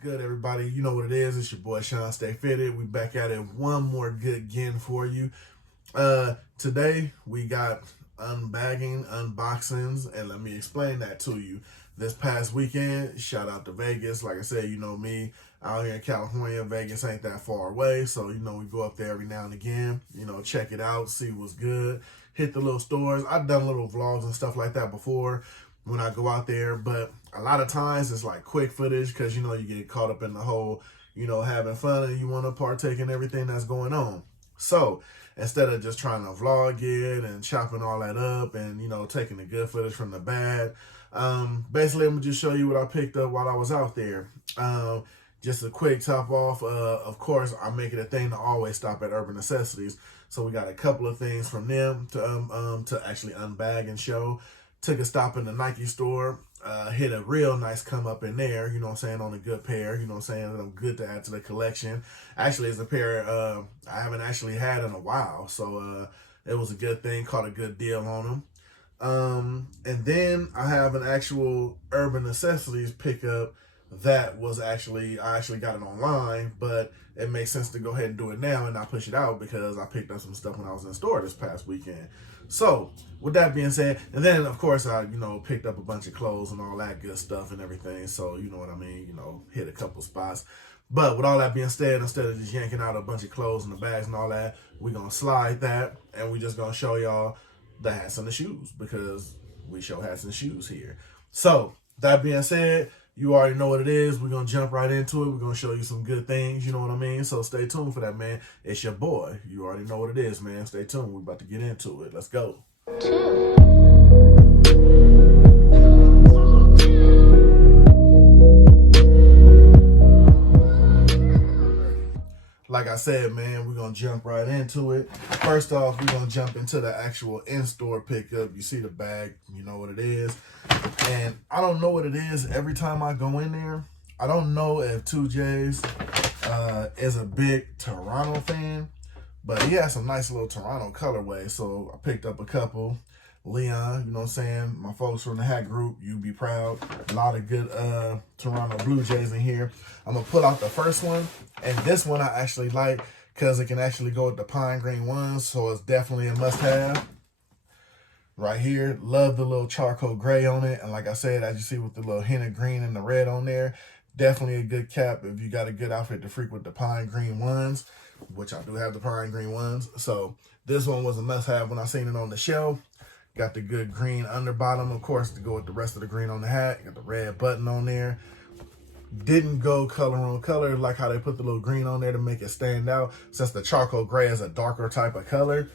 good, everybody? You know what it is. It's your boy Shawn.Stay.Fitted. We back at it one more good again for you. Today we got unbagging, unboxings, and let me explain that to you. This past weekend, shout out to Vegas. Like I said, you know me, out here in California, Vegas ain't that far away. So, you know, we go up there every now and again, you know, check it out, see what's good, hit the little stores. I've done little vlogs and stuff like that before when I go out there, but a lot of times it's like quick footage because, you know, you get caught up in the whole, you know, having fun and you want to partake in everything that's going on. So instead of just trying to vlog it and chopping all that up and, you know, taking the good footage from the bad, basically I'm gonna just show you what I picked up while I was out there. Just a quick top off. Of course, I make it a thing to always stop at Urban Necessities. So we got a couple of things from them to actually unbag and show. Took a stop in the Nike store, hit a real nice come up in there, you know what I'm saying, on a good pair, you know what I'm saying, that I'm good to add to the collection. Actually, it's a pair I haven't actually had in a while, so it was a good thing, caught a good deal on them. And then I have an actual Urban Necessities pickup that was I actually got it online, but it makes sense to go ahead and do it now and not push it out because I picked up some stuff when I was in store this past weekend. So with that being said, and then of course I, you know, picked up a bunch of clothes and all that good stuff and everything. So you know what I mean, you know, hit a couple spots. But with all that being said, instead of just yanking out a bunch of clothes and the bags and all that, we're gonna slide that and we just gonna show y'all the hats and the shoes because we show hats and shoes here. So that being said, you already know what it is. We're going to jump right into it. We're going to show you some good things. You know what I mean? So stay tuned for that, man. It's your boy. You already know what it is, man. Stay tuned. We're about to get into it. Let's go. Like I said, man, we're going to jump right into it. First off, we're going to jump into the actual in-store pickup. You see the bag, you know what it is. And I don't know what it is every time I go in there. I don't know if 2J's is a big Toronto fan, but he has some nice little Toronto colorways. So I picked up a couple. Leon, you know what I'm saying? My folks from the hat group, you be proud. A lot of good Toronto Blue Jays in here. I'm going to pull out the first one. And this one I actually like because it can actually go with the pine green ones. So it's definitely a must-have. Right here, love the little charcoal gray on it. And like I said, as you see with the little hint of green and the red on there, definitely a good cap if you got a good outfit to freak with the pine green ones, which I do have the pine green ones. So this one was a must-have when I seen it on the shelf. Got the good green underbottom, of course, to go with the rest of the green on the hat. Got the red button on there. Didn't go color on color, like how they put the little green on there to make it stand out. Since the charcoal gray is a darker type of color.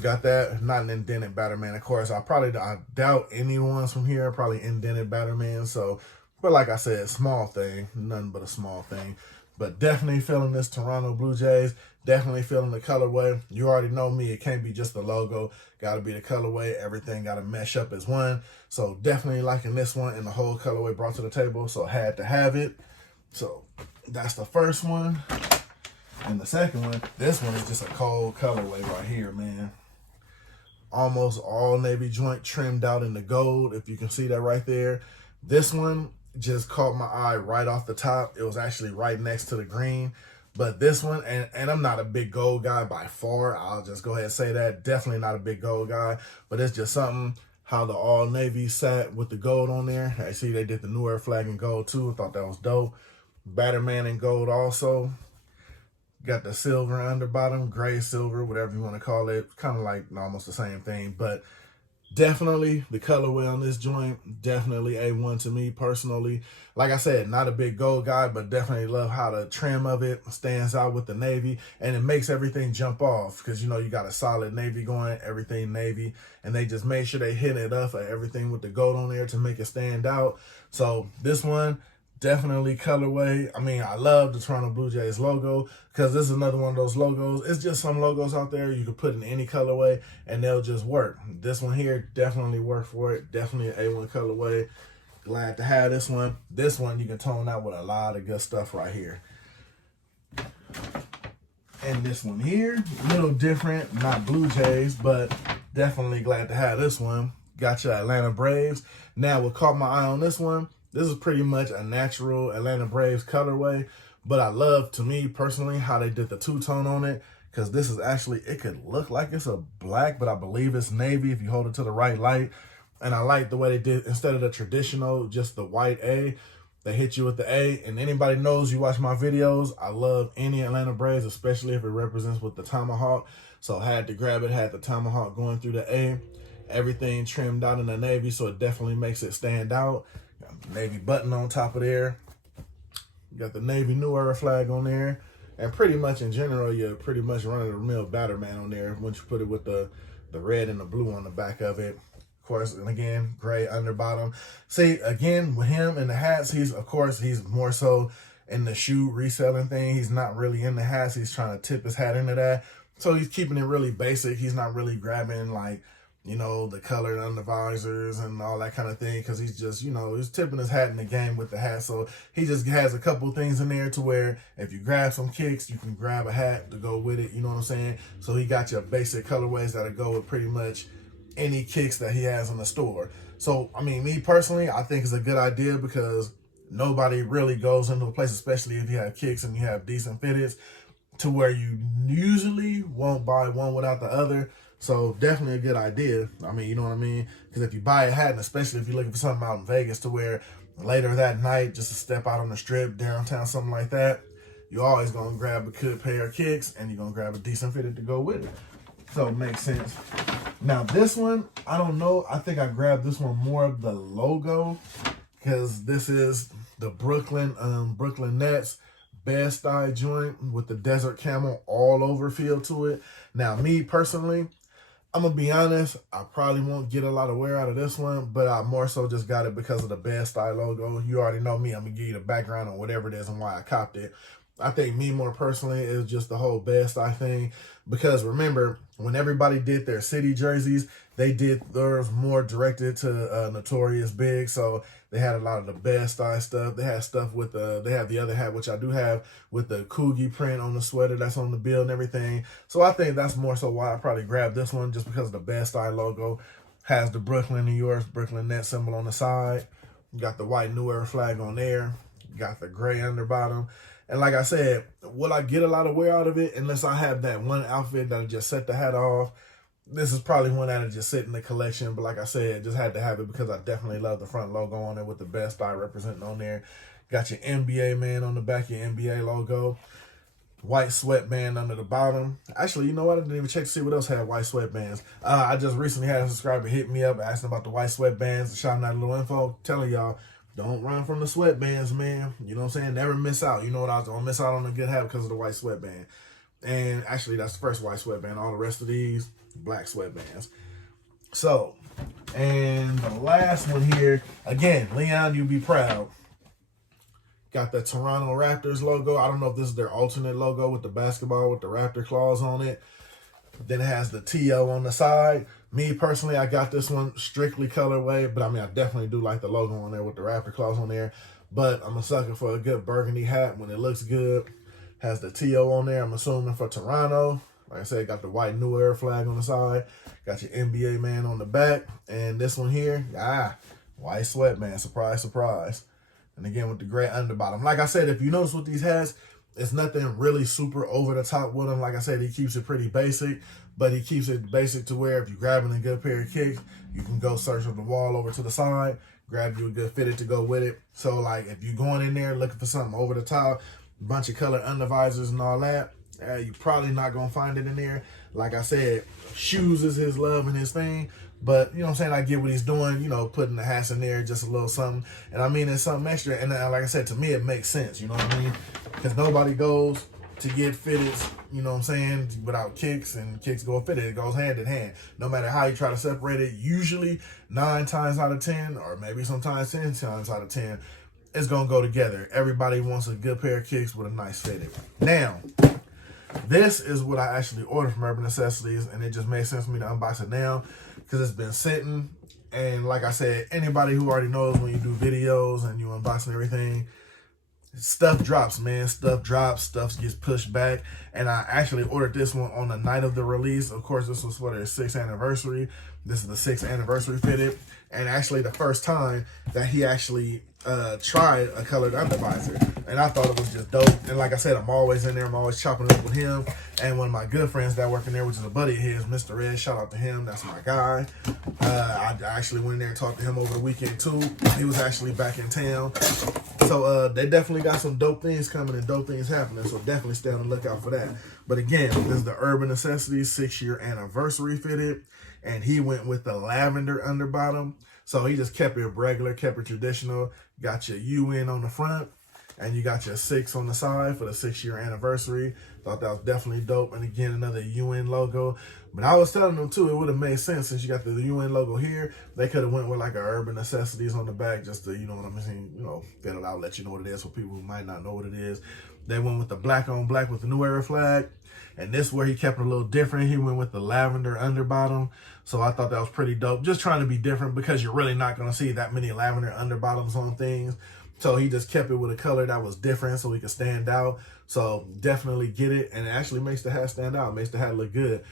Got that, not an indented Batterman, of course. I doubt any ones from here are probably indented Batterman. So, but like I said, small thing, nothing but a small thing. But definitely feeling this Toronto Blue Jays. Definitely feeling the colorway. You already know me. It can't be just the logo. Got to be the colorway. Everything got to mesh up as one. So definitely liking this one and the whole colorway brought to the table. So had to have it. So that's the first one. And the second one, this one is just a cold colorway right here, man. Almost all navy joint trimmed out in the gold, if you can see that right there. This one just caught my eye right off the top. It was actually right next to the green. But this one, and I'm not a big gold guy by far. I'll just go ahead and say that. Definitely not a big gold guy. But it's just something, how the all navy sat with the gold on there. I see they did the New Era flag in gold too. I thought that was dope. Batterman in gold also. Got the silver underbottom, gray, silver, whatever you want to call it. Kind of like almost the same thing. But definitely the colorway on this joint, definitely A1 to me personally. Like I said, not a big gold guy, but definitely love how the trim of it stands out with the navy. And it makes everything jump off because, you know, you got a solid navy going, everything navy. And they just made sure they hit it up for everything with the gold on there to make it stand out. So this one, definitely colorway. I mean, I love the Toronto Blue Jays logo because this is another one of those logos. It's just some logos out there you can put in any colorway and they'll just work. This one here definitely worked for it. Definitely an A1 colorway. Glad to have this one. This one you can tone out with a lot of good stuff right here. And this one here, a little different, not Blue Jays, but definitely glad to have this one. Got your Atlanta Braves. Now, what caught my eye on this one This is pretty much a natural Atlanta Braves colorway, but I love, to me personally, how they did the two-tone on it, because this is actually, it could look like it's a black, but I believe it's navy if you hold it to the right light. And I like the way they did, instead of the traditional, just the white A, they hit you with the A. And anybody knows, you watch my videos, I love any Atlanta Braves, especially if it represents with the tomahawk. So I had to grab it, had the tomahawk going through the A. Everything trimmed out in the navy, so it definitely makes it stand out. Got the navy button on top of there. You got the Navy New Era flag on there. And pretty much in general, you're pretty much running a real Batterman on there once you put it with the red and the blue on the back of it. Of course, and again, gray underbottom. See, again, with him and the hats, he's more so in the shoe reselling thing. He's not really in the hats. He's trying to tip his hat into that. So he's keeping it really basic. He's not really grabbing, like, you know, the colored undervisors and all that kind of thing, because he's just, you know, he's tipping his hat in the game with the hat. So he just has a couple things in there to where if you grab some kicks, you can grab a hat to go with it. You know what I'm saying? So he got your basic colorways that'll go with pretty much any kicks that he has in the store. So, I mean, me personally, I think it's a good idea, because nobody really goes into a place, especially if you have kicks and you have decent fitteds, to where you usually won't buy one without the other. So definitely a good idea. I mean, you know what I mean? Because if you buy a hat, and especially if you're looking for something out in Vegas to where later that night, just to step out on the strip, downtown, something like that, you're always going to grab a good pair of kicks, and you're going to grab a decent fitted to go with it. So it makes sense. Now this one, I don't know. I think I grabbed this one more of the logo, because this is the Brooklyn Nets Bed-Stuy joint with the desert camel all over feel to it. Now, me personally, I'm going to be honest, I probably won't get a lot of wear out of this one, but I more so just got it because of the Bed-Stuy logo. You already know me. I'm going to give you the background on whatever it is and why I copped it. I think me more personally is just the whole Bed-Stuy thing, because remember, when everybody did their city jerseys, they did theirs more directed to Notorious Big, so they had a lot of the Bed-Stuy stuff. They had stuff with they have the other hat, which I do have, with the Coogie print on the sweater that's on the bill and everything. So I think that's more so why I probably grabbed this one, just because the Bed-Stuy logo has the Brooklyn, New York, Brooklyn Nets symbol on the side. You got the white New Era flag on there. You got the gray underbottom. And like I said, will I get a lot of wear out of it unless I have that one outfit that'll just set the hat off? This is probably one that'll just sit in the collection. But like I said, just had to have it because I definitely love the front logo on it with the Bed-Stuy representing on there. Got your NBA man on the back, your NBA logo. White sweatband under the bottom. Actually, you know what? I didn't even check to see what else had white sweatbands. I just recently had a subscriber hit me up asking about the white sweatbands, shouting out a little info, telling y'all, don't run from the sweatbands, man. You know what I'm saying? Never miss out. You know what? I was going to miss out on a good hat because of the white sweatband. And actually, that's the first white sweatband. All the rest of these, black sweatbands. So, and the last one here, again, Leon, you be proud. Got the Toronto Raptors logo. I don't know if this is their alternate logo with the basketball with the Raptor claws on it. Then it has the TO on the side. Me personally, I got this one strictly colorway, but I mean, I definitely do like the logo on there with the Raptor claws on there. But I'm a sucker for a good burgundy hat when it looks good. Has the TO on there, I'm assuming for Toronto. Like I said, got the white New Era flag on the side. Got your NBA man on the back. And this one here, white sweatband. Surprise, surprise. And again, with the gray underbottom. Like I said, if you notice with these hats, it's nothing really super over the top with them. Like I said, he keeps it pretty basic, but he keeps it basic to where if you're grabbing a good pair of kicks, you can go search on the wall over to the side, grab you a good fitted to go with it. So like if you're going in there looking for something over the top, a bunch of colored undervisors and all that, you're probably not going to find it in there. Like I said, shoes is his love and his thing. But, you know what I'm saying, I get what he's doing, you know, putting the hats in there, just a little something. And I mean, it's something extra. And like I said, to me, it makes sense, you know what I mean? Because nobody goes to get fitted, you know what I'm saying, without kicks, and kicks go fitted. It goes hand in hand. No matter how you try to separate it, usually 9 times out of 10, or maybe sometimes 10 times out of 10, it's going to go together. Everybody wants a good pair of kicks with a nice fitted. Now, this is what I actually ordered from Urban Necessities, and it just made sense for me to unbox it now because it's been sitting. And like I said, anybody who already knows when you do videos and you unboxing everything, stuff drops, man. Stuff drops, stuff gets pushed back. And I actually ordered this one on the night of the release. Of course, this was for their 6th anniversary. This is the 6th anniversary fitted, and actually the first time that he actually tried a colored undervisor, and I thought it was just dope. And like I said, I'm always in there, I'm always chopping it up with him, and one of my good friends that work in there, which is a buddy of his, Mr. Red, shout out to him, that's my guy. I actually went in there and talked to him over the weekend too. He was actually back in town, so they definitely got some dope things coming and dope things happening, so definitely stay on the lookout for that. But again, this is the Urban Necessities 6-year anniversary fitted, and he went with the lavender underbottom. So he just kept it regular, kept it traditional. Got your UN on the front, and you got your 6 on the side for the 6-year anniversary. Thought that was definitely dope. And again, another UN logo. But I was telling them too, it would have made sense since you got the UN logo here. They could have went with like a Urban Necessities on the back, just to, you know what I'm saying, you know, fit it out, let you know what it is for people who might not know what it is. They went with the black on black with the New Era flag. And this where he kept it a little different. He went with the lavender underbottom. So I thought that was pretty dope. Just trying to be different because you're really not going to see that many lavender underbottoms on things. So he just kept it with a color that was different so he could stand out. So definitely get it. And it actually makes the hat stand out. It makes the hat look good.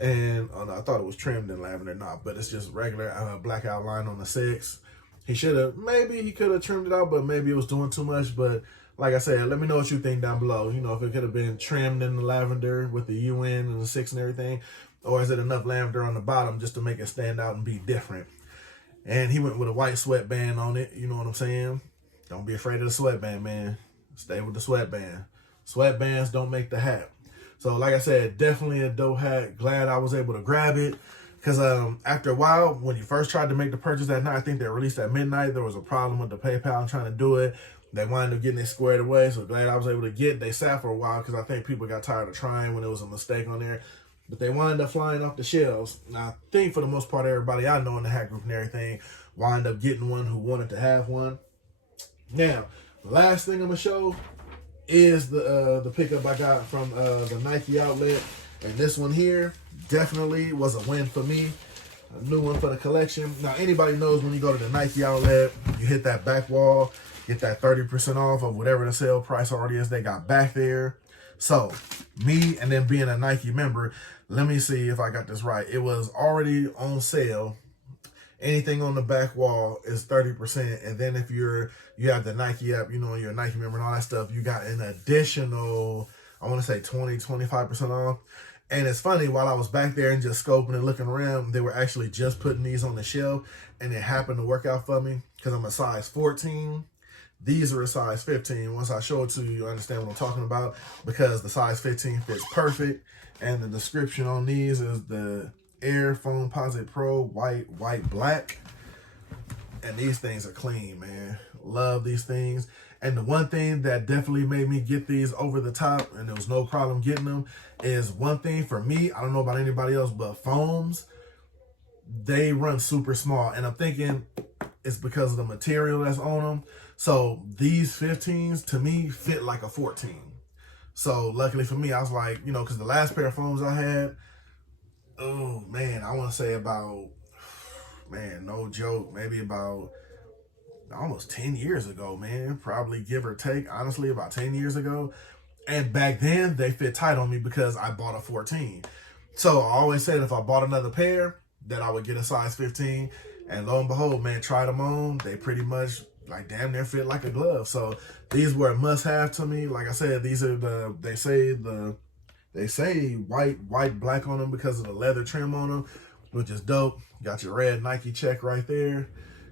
And oh no, I thought it was trimmed in lavender. No, but it's just regular black outline on the 6. He should have, maybe he could have trimmed it out, but maybe it was doing too much. But like I said, let me know what you think down below. You know, if it could have been trimmed in the lavender with the UN and the 6 and everything, or is it enough lavender on the bottom just to make it stand out and be different? And he went with a white sweatband on it. You know what I'm saying? Don't be afraid of the sweatband, man. Stay with the sweatband. Sweatbands don't make the hat. So like I said, definitely a dope hat. Glad I was able to grab it. Because after a while, when you first tried to make the purchase that night, I think they released at midnight, there was a problem with the PayPal trying to do it. They wound up getting it squared away, so glad I was able to get. They sat for a while because I think people got tired of trying when there was a mistake on there. But they wound up flying off the shelves. Now, I think for the most part, everybody I know in the hat group and everything wound up getting one who wanted to have one. Now, the last thing I'm going to show is the pickup I got from the Nike outlet. And this one here definitely was a win for me. A new one for the collection. Now, anybody knows when you go to the Nike outlet, you hit that back wall, get that 30% off of whatever the sale price already is they got back there. So, me and then being a Nike member, let me see if I got this right. It was already on sale. Anything on the back wall is 30%. And then if you have the Nike app, you know, you're a Nike member and all that stuff, you got an additional, I want to say 20-25% off. And it's funny, while I was back there and just scoping and looking around, they were actually just putting these on the shelf, and it happened to work out for me because I'm a size 14. These are a size 15. Once I show it to you, you understand what I'm talking about, because the size 15 fits perfect. And the description on these is the Air Foam Posit Pro white, black. And these things are clean, man. Love these things. And the one thing that definitely made me get these over the top, and there was no problem getting them, is one thing for me, I don't know about anybody else, but foams, they run super small. And I'm thinking it's because of the material that's on them. So these 15s, to me, fit like a 14. So luckily for me, I was like, you know, because the last pair of foams I had, oh, man, I want to say about, man, no joke, maybe about almost 10 years ago, man. Probably give or take, honestly, about 10 years ago. And back then, they fit tight on me because I bought a 14. So I always said if I bought another pair, that I would get a size 15. And lo and behold, man, tried them on. They pretty much, like, damn near fit like a glove. So these were a must-have to me. Like I said, these are they say white, black on them because of the leather trim on them, which is dope. Got your red Nike check right there.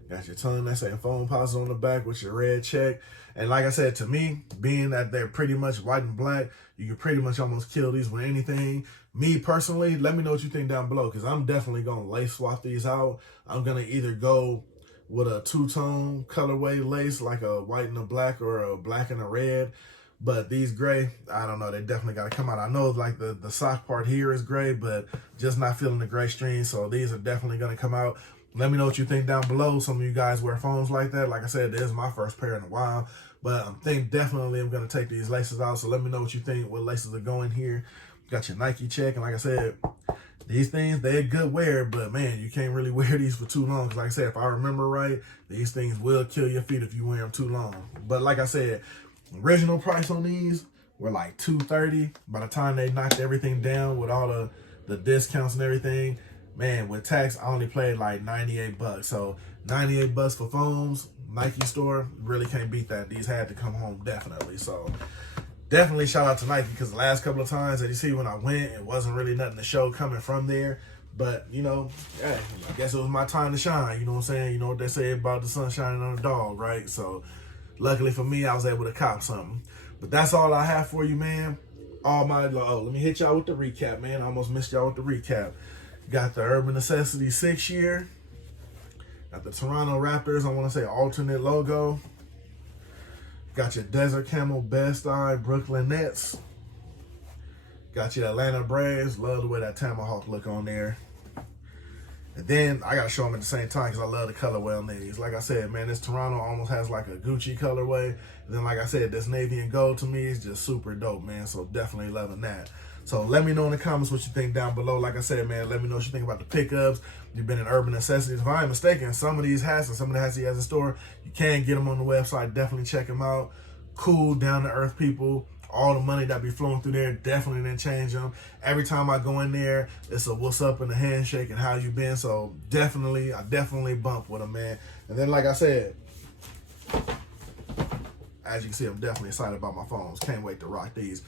Got your tongue that's saying Foam Posit on the back with your red check. And like I said, to me, being that they're pretty much white and black, you can pretty much almost kill these with anything. Me personally, let me know what you think down below, because I'm definitely going to lace swap these out. I'm going to either go with a two-tone colorway lace, like a white and a black or a black and a red. But these gray, I don't know, they definitely got to come out. I know like the sock part here is gray, but just not feeling the gray string. So these are definitely going to come out. Let me know what you think down below. Some of you guys wear foams like that. Like I said, this is my first pair in a while. But I'm going to take these laces out. So let me know what you think, what laces are going here. Got your Nike check. And like I said, these things, they're good wear. But man, you can't really wear these for too long. Because like I said, if I remember right, these things will kill your feet if you wear them too long. But like I said, original price on these were like $230. By the time they knocked everything down with all the discounts and everything, man, with tax, I only paid like 98 bucks. So 98 bucks for foams, Nike store, really can't beat that. These had to come home definitely. So definitely shout out to Nike, because the last couple of times that you see when I went, it wasn't really nothing to show coming from there. But, you know, hey, I guess it was my time to shine. You know what I'm saying? You know what they say about the sun shining on a dog, right? So luckily for me, I was able to cop something. But that's all I have for you, man. Let me hit y'all with the recap, man. I almost missed y'all with the recap. Got the Urban Necessities 6-year. Got the Toronto Raptors, I want to say alternate logo. Got your Desert Camo Best Eye Brooklyn Nets. Got your Atlanta Braves. Love the way that Tomahawk look on there. And then I got to show them at the same time because I love the colorway on these. Like I said, man, this Toronto almost has like a Gucci colorway. And then like I said, this navy and gold to me is just super dope, man. So definitely loving that. So let me know in the comments what you think down below. Like I said, man, let me know what you think about the pickups. You've been in Urban Necessities. If I ain't mistaken, some of these hats and some of the hats he has in store, you can get them on the website. Definitely check them out. Cool, down-to-earth people. All the money that be flowing through there definitely didn't change them. Every time I go in there, it's a what's up and a handshake and how you been. So I definitely bump with them, man. And then like I said, as you can see, I'm definitely excited about my phones. Can't wait to rock these.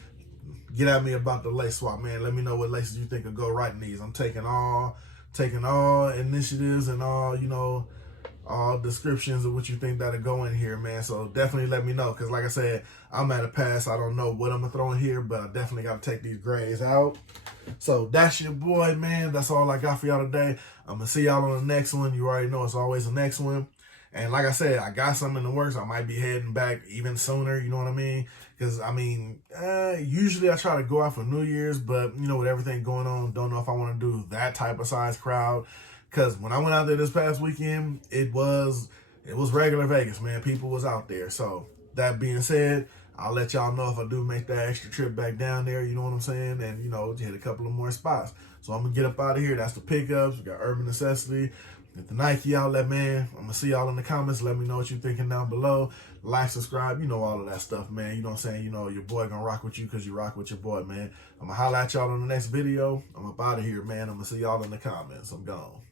Get at me about the lace swap, man. Let me know what laces you think will go right in these. I'm taking all initiatives and all, you know, all descriptions of what you think that'll go in here, man. So definitely let me know, because like I said, I'm at a pass. I don't know what I'm gonna throw in here, but I definitely got to take these grays out. So that's your boy, man. That's all I got for y'all today. I'm gonna see y'all on the next one. You already know it's always the next one. And like I said, I got something in the works. I might be heading back even sooner, you know what I mean? Because, I mean, usually I try to go out for New Year's, but, you know, with everything going on, don't know if I want to do that type of size crowd. Because when I went out there this past weekend, it was regular Vegas, man. People was out there. So that being said, I'll let y'all know if I do make that extra trip back down there, you know what I'm saying? And, you know, hit a couple of more spots. So I'm going to get up out of here. That's the pickups. We got Urban Necessity. At the Nike outlet, man. I'm going to see y'all in the comments. Let me know what you're thinking down below. Like, subscribe. You know all of that stuff, man. You know what I'm saying? You know your boy going to rock with you because you rock with your boy, man. I'm going to holler at y'all in the next video. I'm up out of here, man. I'm going to see y'all in the comments. I'm gone.